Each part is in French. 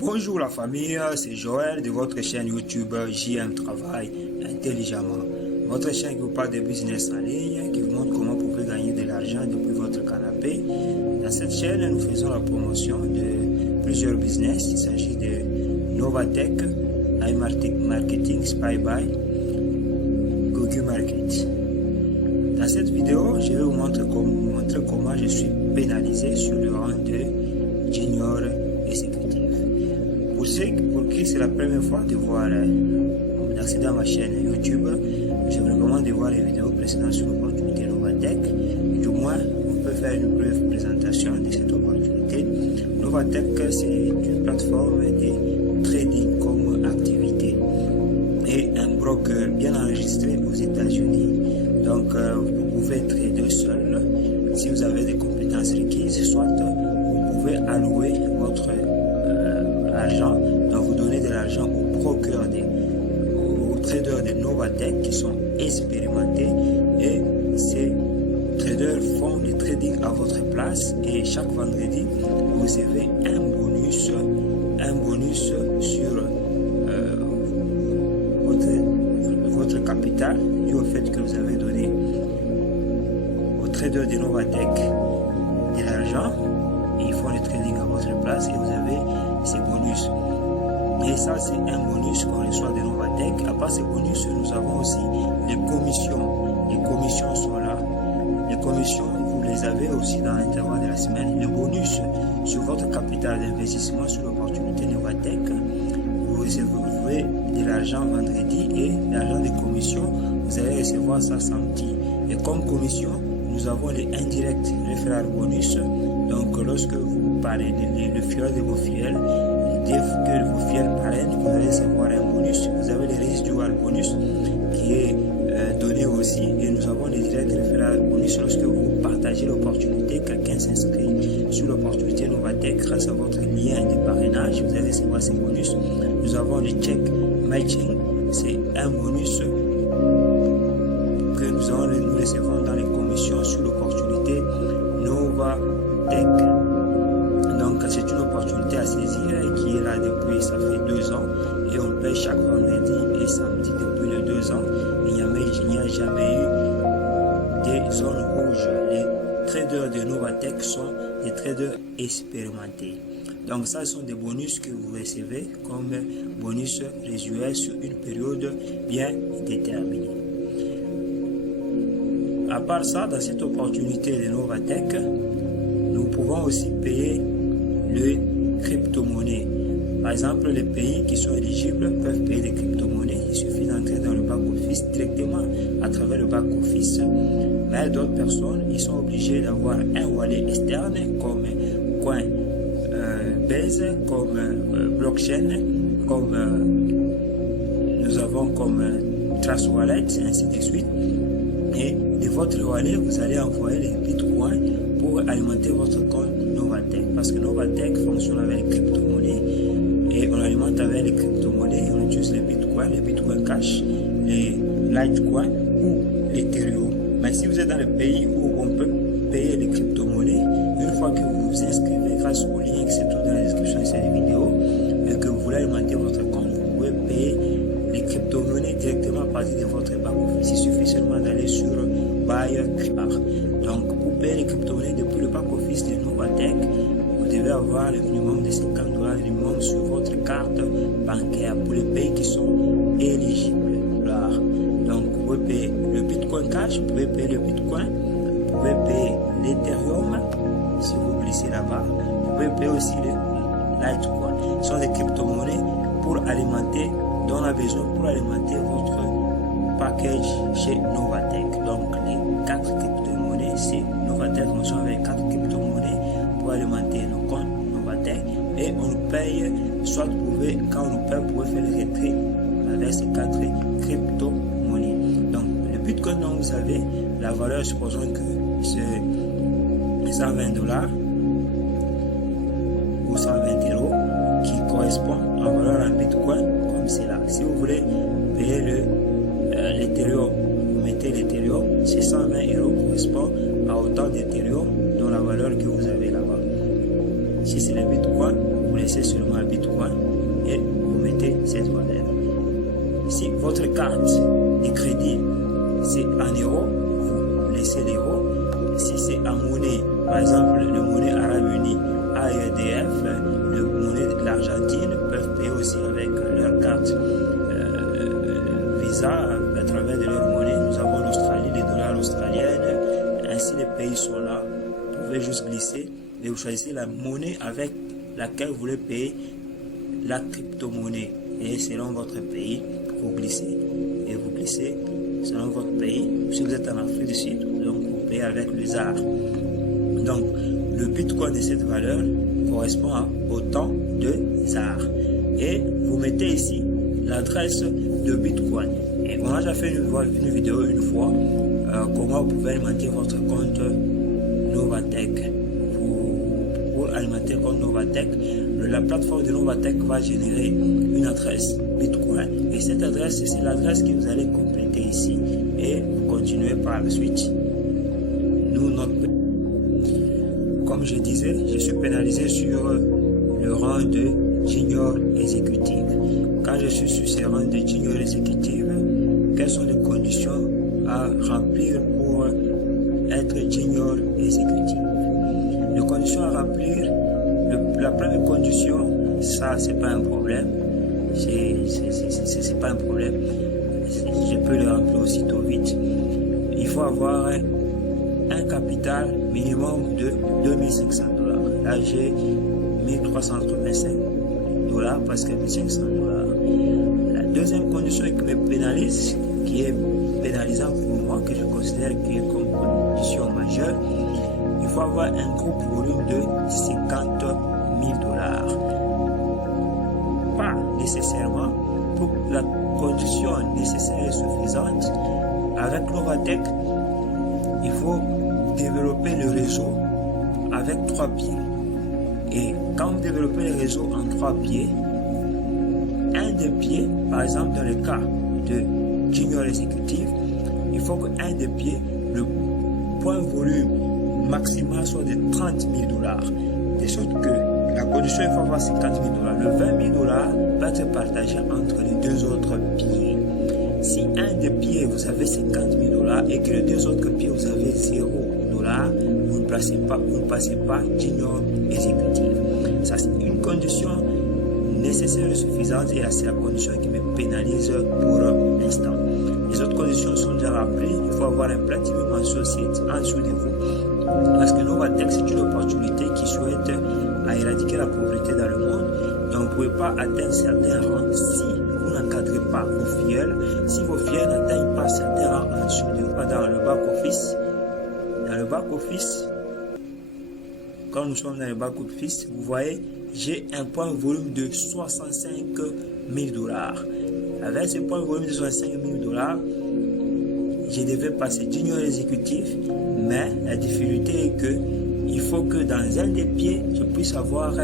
Bonjour la famille, c'est Joël de votre chaîne YouTube JM Travail Intelligemment. Votre chaîne qui vous parle de business en ligne, qui vous montre comment vous pouvez gagner de l'argent depuis votre canapé. Dans cette chaîne, nous faisons la promotion de plusieurs business. Il s'agit de Novatech, iMarketing, SpyBuy, Google Market. Dans cette vidéo, je vais vous montrer comment je suis pénalisé sur le rang de junior exécutif. Pour qui c'est la première fois de voir d'accéder à ma chaîne YouTube, je vous recommande de voir les vidéos précédentes sur l'opportunité Novatech. Du moins, on peut faire une brève présentation de cette opportunité. Novatech, c'est une plateforme de trading comme activité et un broker bien enregistré aux États-Unis. Donc, vous pouvez trader seul si vous avez des compétences requises, soit vous pouvez allouer votre argent, donc vous donnez de l'argent aux brokers, aux traders de Novatech qui sont expérimentés, et ces traders font le trading à votre place, et chaque vendredi vous avez un bonus sur votre capital dû au fait que vous avez donné aux traders de Novatech de l'argent, et ils font le trading à votre place, et vous avez ces bonus. Et ça, c'est un bonus qu'on reçoit de Novatech. À part ces bonus, nous avons aussi les commissions. Les commissions sont là. Les commissions, vous les avez aussi dans l'intervalle de la semaine. Le bonus sur votre capital d'investissement sur l'opportunité Novatech, vous recevez de l'argent vendredi, et l'argent des commissions, vous allez recevoir ça samedi. Et comme commission, nous avons les indirects referral bonus. Donc, lorsque vous parlez le fiel de vos fidèles, dès que vos fidèles parrainent, vous allez recevoir un bonus. Vous avez le residual bonus qui est donné aussi. Et nous avons les directs referral bonus. Lorsque vous partagez l'opportunité, quelqu'un s'inscrit sur l'opportunité Novatech grâce à votre lien de parrainage, vous allez recevoir ces bonus. Nous avons le check matching. C'est un bonus que nous recevons dans les commissions sur l'opportunité Novatech. Donc, c'est une opportunité à saisir qui est là depuis, ça fait 2 ans, et on paye chaque vendredi et samedi depuis les 2 ans. Il n'y a jamais eu des zones rouges. Les traders de Novatech sont des traders expérimentés. Donc, ça sont des bonus que vous recevez comme bonus résiduel sur une période bien déterminée. À part ça, dans cette opportunité de Novatech, nous pouvons aussi payer les crypto-monnaies. Par exemple, les pays qui sont éligibles peuvent payer des crypto-monnaies. Il suffit d'entrer dans le back-office directement à travers le back-office. Mais d'autres personnes, ils sont obligés d'avoir un wallet externe comme Coinbase, comme Blockchain, comme nous avons comme Trust Wallet, ainsi de suite. Et de votre wallet, vous allez envoyer les bitcoins pour alimenter votre compte Novatech, parce que Novatech fonctionne avec les crypto-monnaies, et on alimente avec les crypto-monnaies. On utilise les bitcoins cash, les Litecoin ou l'Ethereum. Mais si vous êtes dans le pays où on peut payer les crypto-monnaies, une fois que vous vous inscrivez grâce au lien qui se trouve dans la description de cette vidéo, et que vous voulez alimenter votre compte, vous pouvez payer les crypto-monnaies directement à partir de votre back-office. Il suffit seulement d'aller sur BuyCrypto. Donc, pour payer les crypto-monnaies depuis le back-office de Novatech, vous devez avoir le minimum de $50 minimum sur votre carte bancaire pour les pays qui sont éligibles. Donc, vous pouvez payer le Bitcoin Cash, vous pouvez payer le Bitcoin, vous pouvez payer l'Ethereum si vous glissez là-bas, vous pouvez payer aussi le Litecoin. Ce sont des crypto-monnaies pour alimenter, dont on a besoin pour alimenter votre package chez Novatech. Donc, les 4 crypto-monnaies, c'est Novatech fonctionne avec 4 crypto-monnaies pour alimenter nos comptes Novatech, et on nous paye, soit quand on nous paye, vous pouvez faire le retrait avec ces 4 crypto-monnaies. Donc, le Bitcoin dont vous avez, la valeur, supposons que c'est $120 ou 120 euros, qui correspond en valeur en Bitcoin, comme cela. Si vous voulez payer l'Ethereum, vous mettez l'Ethereum, ces 120 euros correspond à autant d'Ethereum dont la valeur que vous avez là-bas. Si c'est le Bitcoin, vous les laissez seulement un Bitcoin et vous mettez cette valeur. Si votre carte de crédit c'est en euros, vous laissez l'euro. Si c'est en monnaie, par exemple le monnaie arabe uni, AEDF, le monnaie de l'Argentine peuvent payer aussi avec leur carte Visa à travers de leur monnaie. Nous avons l'Australie, les dollars australiens. Ainsi les pays sont là. Vous pouvez juste glisser et vous choisissez la monnaie avec laquelle vous voulez payer la crypto-monnaie. Et selon votre pays, vous glissez. Et vous glissez selon votre pays. Si vous êtes en Afrique du Sud, donc vous payez avec le ZAR. Donc, le Bitcoin de cette valeur correspond à autant de ZAR. Et vous mettez ici l'adresse de Bitcoin. Et on a déjà fait une vidéo une fois, comment vous pouvez alimenter votre compte Novatech. Pour alimenter le compte Novatech, la plateforme de Novatech va générer une adresse Bitcoin. Et cette adresse, c'est l'adresse que vous allez compléter ici. Et vous continuez par la suite. Comme je disais, je suis pénalisé sur le rang de junior exécutif. Quand je suis sur ce rang de junior exécutif, quelles sont les conditions à remplir pour être junior exécutif? Les conditions à remplir, la première condition, ça c'est pas un problème, c'est pas un problème, je peux le remplir aussitôt vite. Il faut avoir un capital minimum de 2500 dollars. Là j'ai 1385 dollars parce que 1500 dollars. La deuxième condition qui me pénalise, qui est pénalisante pour moi, que je considère qui est comme condition majeure, il faut avoir un gros volume de 50 000 dollars. Pas nécessairement pour la condition nécessaire et suffisante. Avec Novatech, il faut développer le réseau avec 3 pieds. Et quand vous développez le réseau en 3 pieds, un des pieds, par exemple dans le cas de junior exécutif, il faut qu'un des pieds, le point volume maximal soit de 30 000 dollars. De sorte que la condition, il faut avoir 50 000 dollars. Le 20 000 dollars va être partagé entre les deux autres pieds. Si un des pieds, vous avez 50 000 dollars et que les deux autres pieds, vous avez 0 dollars, vous ne passez pas junior exécutif. Ça, c'est une condition nécessaire et suffisante et c'est la condition qui me pénalise pour l'instant. Les autres conditions sont déjà remplies. Il faut avoir un platinum en société en dessous de vous. Parce que Novatech, c'est une opportunité qui souhaite éradiquer la pauvreté dans le monde. Donc, vous ne pouvez pas atteindre certains rangs si vous n'encadrez pas vos filiales. Si vos filiales n'atteignent pas certains rangs en dessous de vous, dans le back-office. Dans le back-office, quand nous sommes dans le back-office, vous voyez, j'ai un point de volume de 65 000 dollars. Avec ce point de volume de 65 000 dollars, je devais passer junior exécutif, mais la difficulté est que il faut que dans un des pieds, je puisse avoir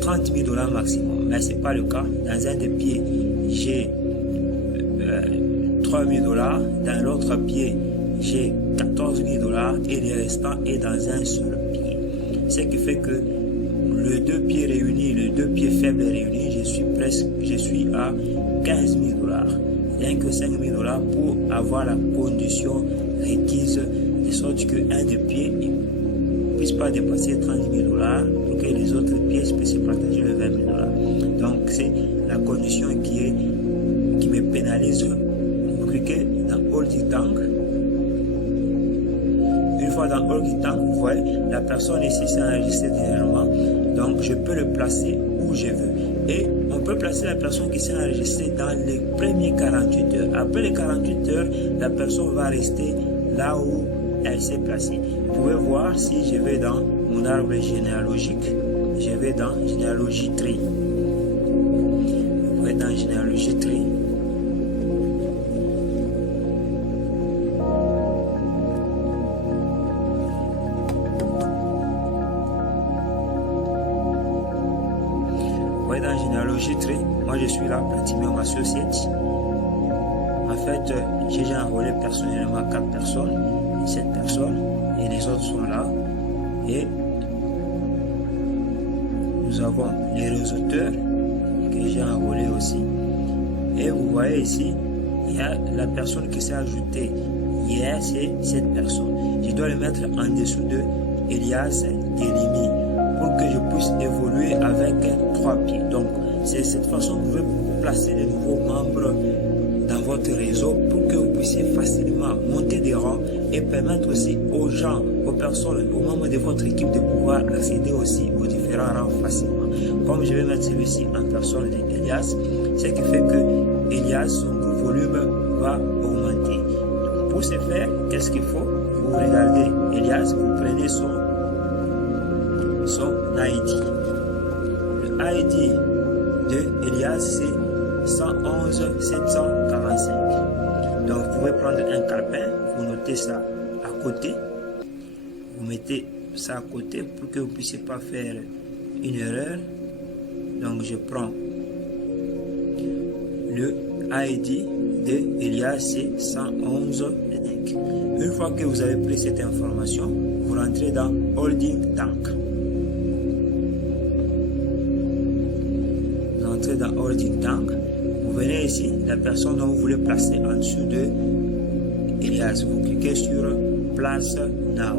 30 000 dollars maximum. Mais ce n'est pas le cas. Dans un des pieds, j'ai 3 000 dollars. Dans l'autre pied, j'ai 14 000 dollars et le restant est dans un seul pied. Ce qui fait que les deux pieds réunis, les deux pieds faibles réunis, je suis à 15 000 dollars. Rien que 5 000 dollars pour avoir la condition requise, de sorte qu'un des pieds ne puisse pas dépasser 30 000 dollars pour que les autres pieds puissent partager le 20 000 dollars. Donc c'est la condition qui me pénalise. Vous cliquez dans Holding Tank. Une fois dans Holding Tank, vous voyez, la personne ici s'est enregistrée dernièrement. Donc je peux le placer où je veux. Et on peut placer la personne qui s'est enregistrée dans les premiers 48 heures. Après les 48 heures, la personne va rester là où elle s'est placée. Vous pouvez voir si je vais dans mon arbre généalogique. Je vais dans Généalogie Tree. Vous êtes dans Généalogie Tree. Dans Généalogie Tree, moi je suis là, Platinum Associates. En fait, j'ai enrôlé personnellement 4 personnes, 7 personnes, et les autres sont là. Et nous avons les réseauteurs que j'ai enrôlés aussi. Et vous voyez ici, il y a la personne qui s'est ajoutée hier, c'est cette personne. Je dois le mettre en dessous de Elias Delimi pour que je puisse évoluer avec 3 pieds. Donc, c'est cette façon que vous pouvez placer de nouveaux membres dans votre réseau pour que vous puissiez facilement monter des rangs et permettre aussi aux gens, aux personnes, aux membres de votre équipe de pouvoir accéder aussi aux différents rangs facilement. Comme je vais mettre celui-ci en personne d'Elias, ce qui fait que Elias, son volume va augmenter. Donc, pour ce faire, qu'est-ce qu'il faut? Vous regardez Elias, vous prenez son ID. Le ID de Elias, c'est 111 745. Donc, vous pouvez prendre un calepin, vous notez ça à côté. Vous mettez ça à côté pour que vous ne puissiez pas faire une erreur. Donc, je prends le ID de Elias, c'est 111. Une fois que vous avez pris cette information, vous rentrez dans Holding Tank. Vous entrez dans Holding Tank. Vous venez ici, la personne dont vous voulez placer en dessous de Elias. Vous cliquez sur Place Now.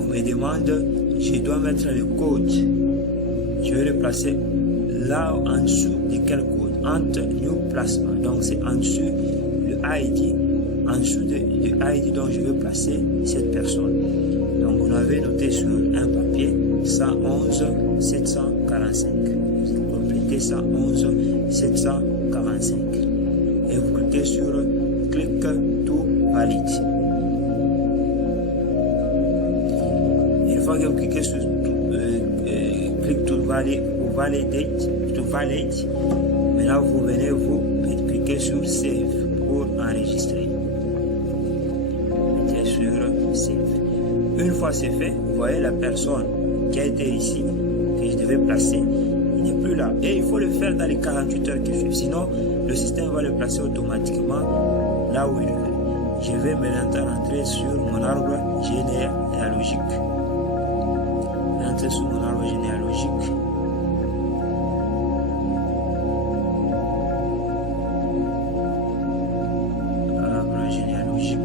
On me demande, je dois mettre le code. Je vais le placer là en dessous de quel code? Entre New Placement. Donc c'est en dessous le ID, en dessous de ID dont je veux placer cette personne. Donc vous l'avez noté sur un papier 111 745. Vous complétez 111 745 et vous cliquez sur Click to Valide. Une fois que vous cliquez sur Click to Valide, maintenant vous venez vous cliquer sur Save pour enregistrer. Cliquez sur Save. Une fois c'est fait, vous voyez la personne qui a été ici, que je devais placer, il n'est plus là. Et il faut le faire dans les 48 heures qui suivent. Sinon, le système va le placer automatiquement là où il veut. Je vais maintenant rentrer sur mon arbre généalogique. Rentrer sur mon arbre généalogique. Arbre généalogique.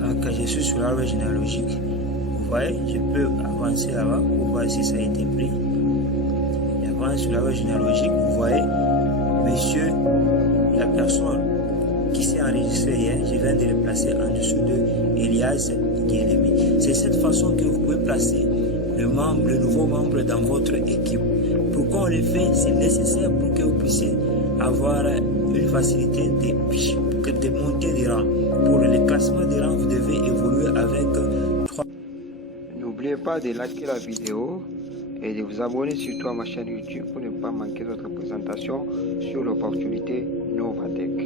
Donc, je suis sur l'arbre généalogique. Vous voyez, je peux avancer là-bas pour voir si ça a été pris. J'avance sur l'arbre généalogique. Vous voyez, monsieur, la personne qui s'est enregistrée hier, je viens de le placer en dessous de Elias Guilemi. C'est cette façon que vous pouvez placer le nouveau membre dans votre équipe. Pourquoi on le fait? C'est nécessaire pour que vous puissiez avoir une facilité de monter des rangs. Pour le classement des rangs, vous devez évoluer avec 3. N'oubliez pas de liker la vidéo et de vous abonner surtout à ma chaîne YouTube pour ne pas manquer notre présentation sur l'opportunité Novatech.